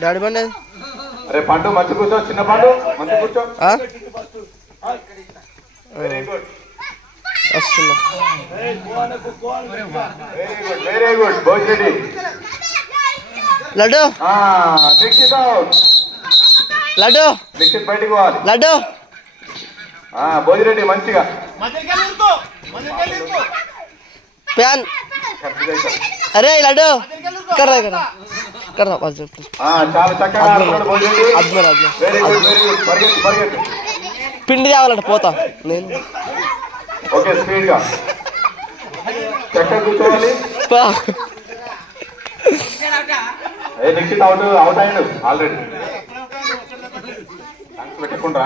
Daddy బండి అరే పండు మంచి కూర్చో, చిన్న పండు మంచి కూర్చో. వెరీ గుడ్ వస్తున్నా. Very good Bhojareddy. Laddu Dikshit out. Laddu Dikshit బయటికి పోవాలి. లడ్డు భోజరెడ్డి మంచిగా. ప్యాన్ అరే లడ్డు కర్రా కర్రా కర్రా చాలా చక్కగా ఆడుతున్నాడు Bhojareddy. Very good very good. పరిగెత్తు పరిగెత్తు. పిండి తేవాలంట పోతా నేను. ఓకే స్పీడ్ గా చక్కగా కూర్చోవాలి. దీక్షిత్ అవుట్ అవుట్ అయ్యాడు ఆల్రెడీ. పెట్టకుండా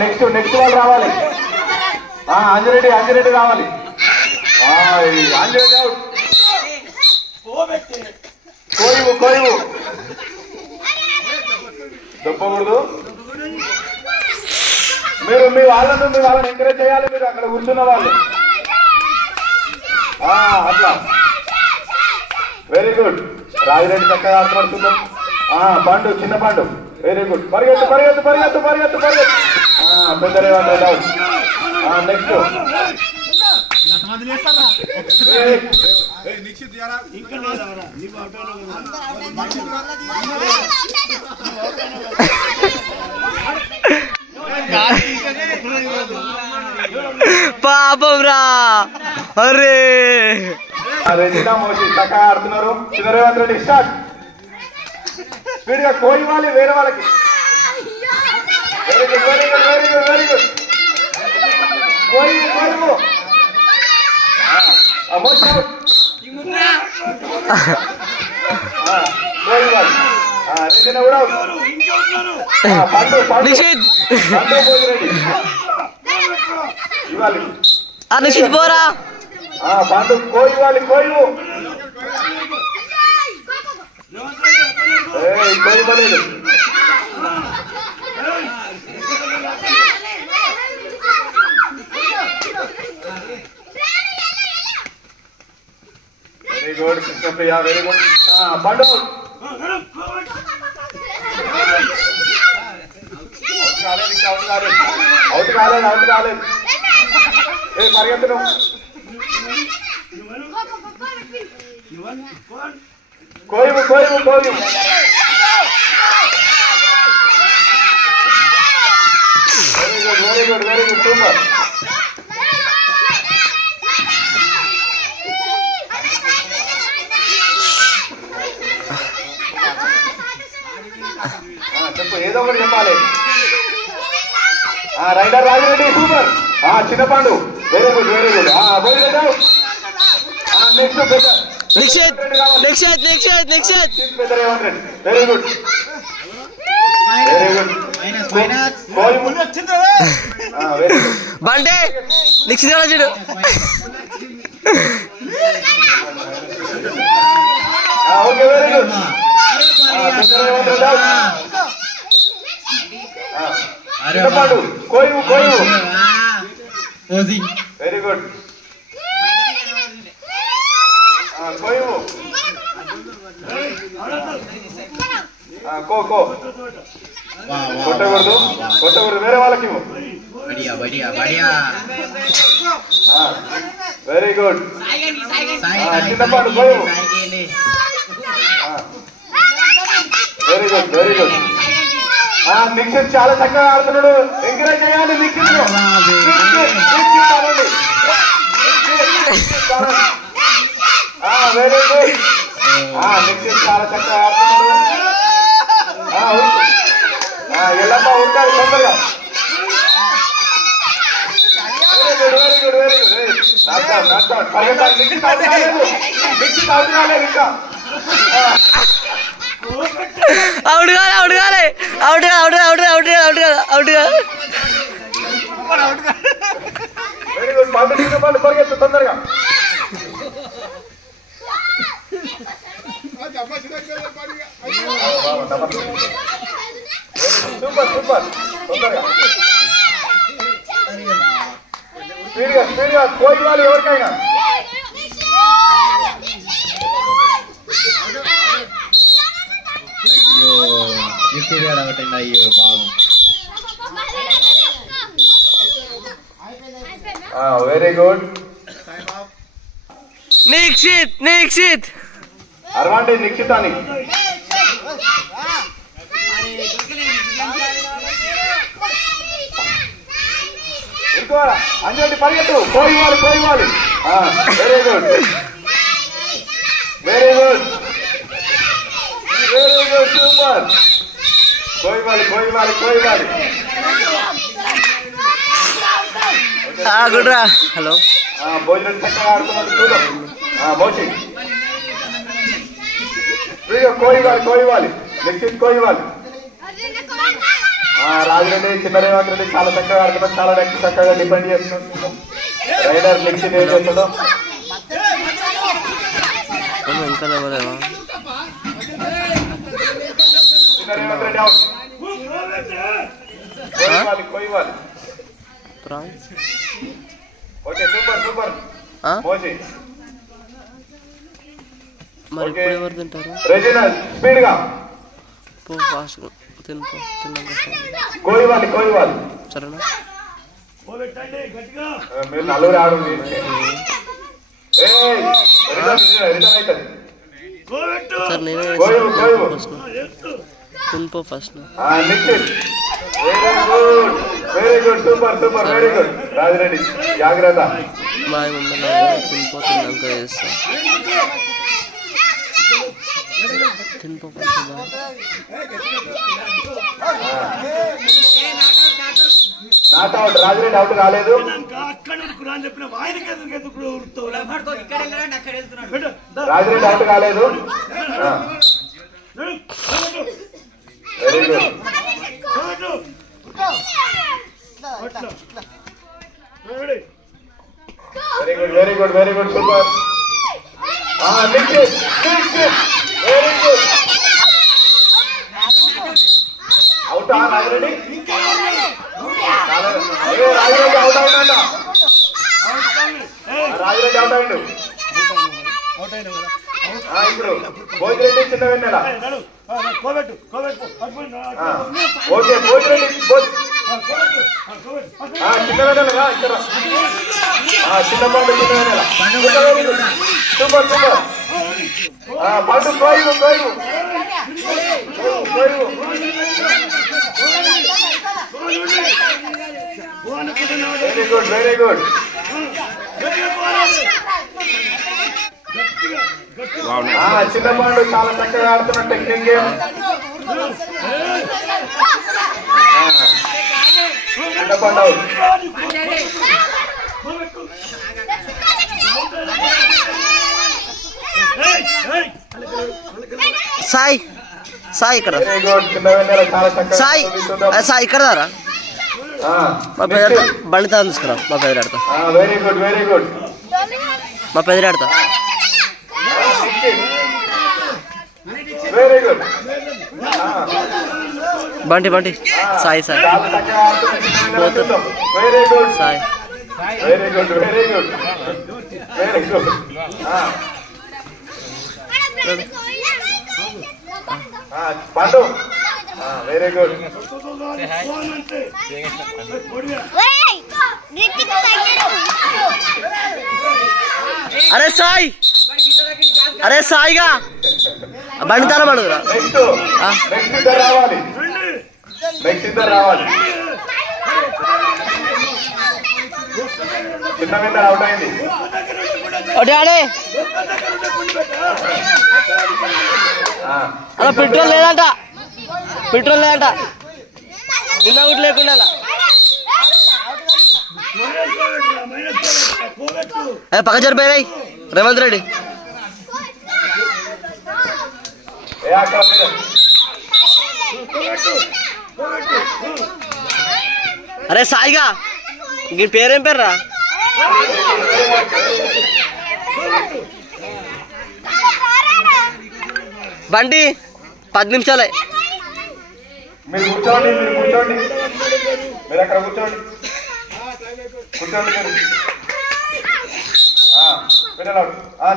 నెక్స్ట్ నెక్స్ట్ వాళ్ళు రావాలి. అంజిరెడ్డి రావాలి. అంజిరెడ్డి అవుట్. కోయివు దొప్పకూడదు. మీరు మీ వాళ్ళని ఎంకరేజ్ చేయాలి. మీరు అక్కడ కూర్చున్న వాళ్ళు అట్లా. Very good. రాజిరెడ్డి చక్కగా ఆడుతున్నాడు. పండు చిన్న పండు. Very good. పరిగెత్తు పరిగెత్తు పరిగెత్తు పరిగెత్తు పరిగెత్తు. పెద్ద రేవంత్ రెడ్డి అవుట్. నెక్స్ట్ పాపం రా. అరే రెజినా మోసి చక్కగా ఆడుతున్నారు. చిన్న రేవంత్ రెడ్డి స్టార్ట్. స్పీడ్ గా కోయివ్వాలి వేరే వాళ్ళకి. Very good very good very good very good. కోయివు మోసి అవుట్. కోయివ్వాలి. రెజినా కూడా అవుట్. పండు భోజిరెడ్డి ఇవ్వాలి. నిషిత్ పోరా. పండు కోయివ్వాలి. కోయివు కోయివ్వలేదు. Very good Krishnapriya. Very good. Pandu out కాలేదు. పరిగెత్తను. కోయివు very good very good super. చెప్పు ఏదో ఒకటి చెప్పాలి. Raider Rajireddy super. చిన్న Pandu very good very good. Next పెద్ద పెద్ద Revanth Reddy. Very good very good. బంటే నిక్షిత్ చూడు. Okay very good. పెద్ద రేవంత్ రెడ్డి అవుట్. కోయివు వెరీ గుడ్. కోయివు కొట్టకూడదు వేరే వాళ్ళకి. Very good. చిన్నపాటు కోయివు. Very good very good. Nikshith చాలా చక్కగా ఆడుతున్నాడు. ఎంకరేజ్ చేయాలి నిక్షిత్. Very good. నిక్షిత్ చాలా చక్కగా ఆడుతున్నాడు. ఎల్లమ్మ ఉంటాడు తొందరగా. Very good very good very good. Nikshith out కాలేదు. ఇంకా అవుట్ కాలే. Very good. పండు పరిగెత్తు తొందరగా. సూపర్ సూపర్ తొందరగా. స్పీడ్ గా కోయివ్వాలి ఎవరికైనా. అయ్యో పాపం. Very good. నిక్షిత్ అడ్వాంటేజ్ నిక్షితాని. అంజలి పరిగెత్తు. కోయివాలి. Very good super. కోయివాలి. గుడ్రా. హలో భోజనం చక్కగా ఆడుతున్నది చూద్దాం. మోచి కోయివాలి. నిశ్చిత్ కోయివాలి. రాజరెడ్డి చిన్న రేవంత్ రెడ్డి చాలా చక్కగా ఆడుతున్నాడు. చాలా చక్కగా డిపెండ్ చేస్తున్నాడు. రైడర్ నిశ్చిత్ ఏం చేస్తాడు? ఇంకా లేవలేవా? చిన్న రేవంత్ రెడ్డి అవుట్. కోయివాలి. Okay super. మోచి మరి ఇప్పుడు ఎవరు తింటారు? రెజినల్ స్పీడ్ గా కోయివాలి. సరేనా? మీరు నలుగురు ఆడు. సార్ నేనే తినిపో first. Very good super. Very good Rajireddy జాగ్రత్త. Bye mummy. తినిపో తిన్నాక చేస్తా. తినిపో first. Not out. Rajireddy out కాలేదు. రాజిరెడ్డి అవుట్ కాలేదు. Very good super. Very good. అవుటా రాజిరెడ్డి? రాజిరెడ్డి అవుట్ అయిందంట. రాజిరెడ్డి అవుట్ అయిండు. ఇప్పుడు భోజిరెడ్డి చిన్న వెన్నెల. ఓకే భోజిరెడ్డి చిన్న వెన్నెల ఇక్కడ. చిన్న పండు చిన్న వెన్నెల. సూపర్. పండు కోయివు. Very good. చిన్న పండు చాలా చక్కగా ఆడుతున్న టెక్నిక్ గేమ్. చిన్న పండు సాయి ఇక్కడ. Very good. చిన్న వెన్నెల చాలా చక్కగా. సాయి ఇక్కడ దారా మా పెద్ద బండి తా తీసుకురా. మా పెద్దరాడతా. Very good. మా పెద్దరాడతా. Very good. Bunty Sai very good. Sai very good. Pandu very good. అరే సాయిగా బండి తర పడుగురా. నెక్స్ట్ ఇద్దరు రావాలి. చిన్న మీద అవుట్ అయింది. అలా పెట్రోల్ లేదంట. నిన్న ఒకటి లేకుండా పక్క జరిపోయాయి. రేవంత్ రెడ్డి అరే సాయిగా ఈ పేరేం పేర్రా? బండి 10 నిమిషాలే. మీరు కూర్చోండి. మీరు అక్కడ కూర్చోండి.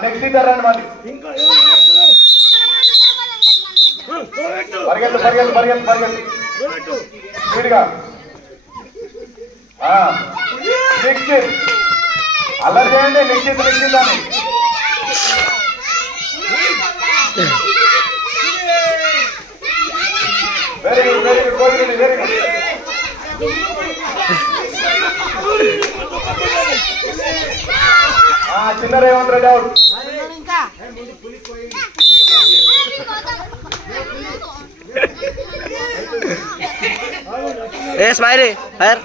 నెక్స్ట్ ఇద్దరు రండి. పరిగెత్తు పరిగెత్తు పరిగెత్తు పరిగెత్తు స్పీడ్గా నిశ్చిత్ అల్లరి చేయండి నిశ్చిత్ నిశ్చిత్ అని very good very good Kovireddy very good చిన్న Revanth Reddy out a smiley fire